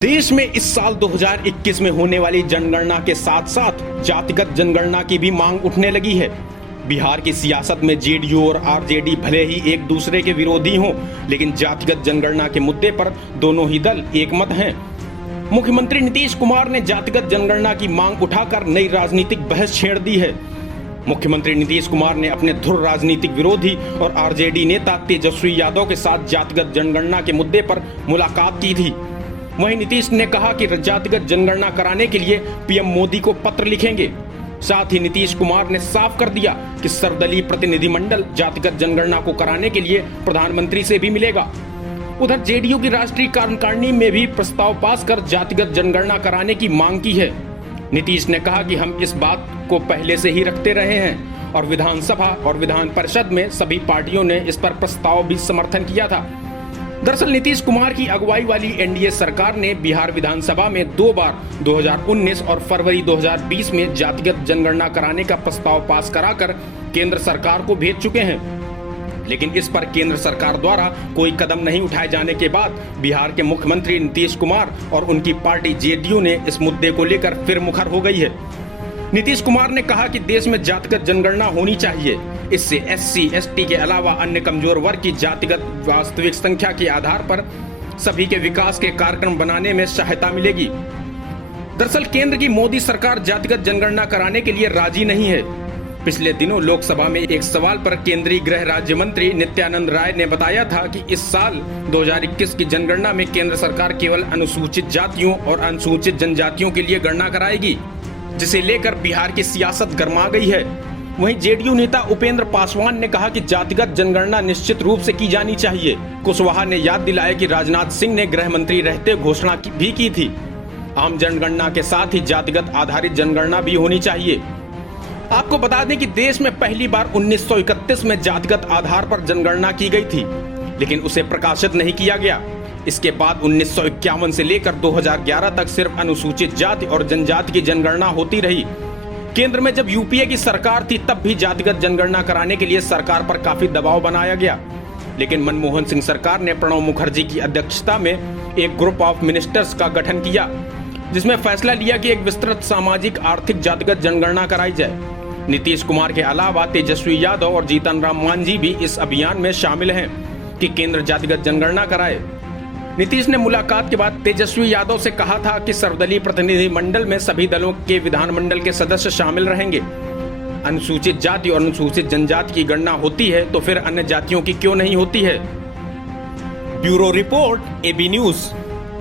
देश में इस साल 2021 में होने वाली जनगणना के साथ साथ जातिगत जनगणना की भी मांग उठने लगी है। बिहार की सियासत में जेडीयू और आरजेडी भले ही एक दूसरे के विरोधी हों, लेकिन जातिगत जनगणना के मुद्दे पर दोनों ही दल एकमत हैं। मुख्यमंत्री नीतीश कुमार ने जातिगत जनगणना की मांग उठाकर नई राजनीतिक बहस छेड़ दी है। मुख्यमंत्री नीतीश कुमार ने अपने धुर राजनीतिक विरोधी और आरजेडी नेता तेजस्वी यादव के साथ जातिगत जनगणना के मुद्दे पर मुलाकात की थी। वहीं नीतीश ने कहा कि जातिगत जनगणना कराने के लिए पीएम मोदी को पत्र लिखेंगे। साथ ही नीतीश कुमार ने साफ कर दिया कि सर्वदलीय प्रतिनिधिमंडल जातिगत जनगणना को कराने के लिए प्रधानमंत्री से भी मिलेगा। उधर जेडीयू की राष्ट्रीय कार्यकारिणी में भी प्रस्ताव पास कर जातिगत जनगणना कराने की मांग की है। नीतीश ने कहा कि हम इस बात को पहले से ही रखते रहे हैं और विधानसभा और विधान परिषद में सभी पार्टियों ने इस पर प्रस्ताव भी समर्थन किया था। दरअसल नीतीश कुमार की अगुवाई वाली एनडीए सरकार ने बिहार विधानसभा में 2 बार 2019 और फरवरी 2020 में जातिगत जनगणना कराने का प्रस्ताव पास कराकर केंद्र सरकार को भेज चुके हैं। लेकिन इस पर केंद्र सरकार द्वारा कोई कदम नहीं उठाए जाने के बाद बिहार के मुख्यमंत्री नीतीश कुमार और उनकी पार्टी जेडीयू ने इस मुद्दे को लेकर फिर मुखर हो गई है। नीतीश कुमार ने कहा कि देश में जातिगत जनगणना होनी चाहिए। इससे एससी, एसटी के अलावा अन्य कमजोर वर्ग की जातिगत वास्तविक संख्या के आधार पर सभी के विकास के कार्यक्रम बनाने में सहायता मिलेगी। दरअसल केंद्र की मोदी सरकार जातिगत जनगणना कराने के लिए राजी नहीं है। पिछले दिनों लोकसभा में एक सवाल पर केंद्रीय गृह राज्य मंत्री नित्यानंद राय ने बताया था कि इस साल 2021 की जनगणना में केंद्र सरकार केवल अनुसूचित जातियों और अनुसूचित जनजातियों के लिए गणना कराएगी, जिसे लेकर बिहार की सियासत गर्मा गई है। वहीं जेडीयू नेता उपेंद्र पासवान ने कहा कि जातिगत जनगणना निश्चित रूप से की जानी चाहिए। कुशवाहा ने याद दिलाया कि राजनाथ सिंह ने गृह मंत्री रहते घोषणा भी की थी। आम जनगणना के साथ ही जातिगत आधारित जनगणना भी होनी चाहिए। आपको बता दें कि देश में पहली बार 1931 में जातिगत आधार पर जनगणना की गई थी, लेकिन उसे प्रकाशित नहीं किया गया। इसके बाद 1951 से लेकर 2011 तक सिर्फ अनुसूचित जाति और जनजाति की जनगणना होती रही। केंद्र में जब यूपीए की सरकार थी तब भी जातिगत जनगणना कराने के लिए सरकार पर काफी दबाव बनाया गया, लेकिन मनमोहन सिंह सरकार ने प्रणब मुखर्जी की अध्यक्षता में एक ग्रुप ऑफ मिनिस्टर्स का गठन किया, जिसमें फैसला लिया कि एक विस्तृत सामाजिक आर्थिक जातिगत जनगणना कराई जाए। नीतीश कुमार के अलावा तेजस्वी यादव और जीतन राम मांझी भी इस अभियान में शामिल हैं कि केंद्र जातिगत जनगणना कराए। नीतीश ने मुलाकात के बाद तेजस्वी यादव से कहा था कि सर्वदलीय प्रतिनिधि मंडल में सभी दलों के विधानमंडल के सदस्य शामिल रहेंगे। अनुसूचित जाति और अनुसूचित जनजाति की गणना होती है तो फिर अन्य जातियों की क्यों नहीं होती है। Bureau report, AB news.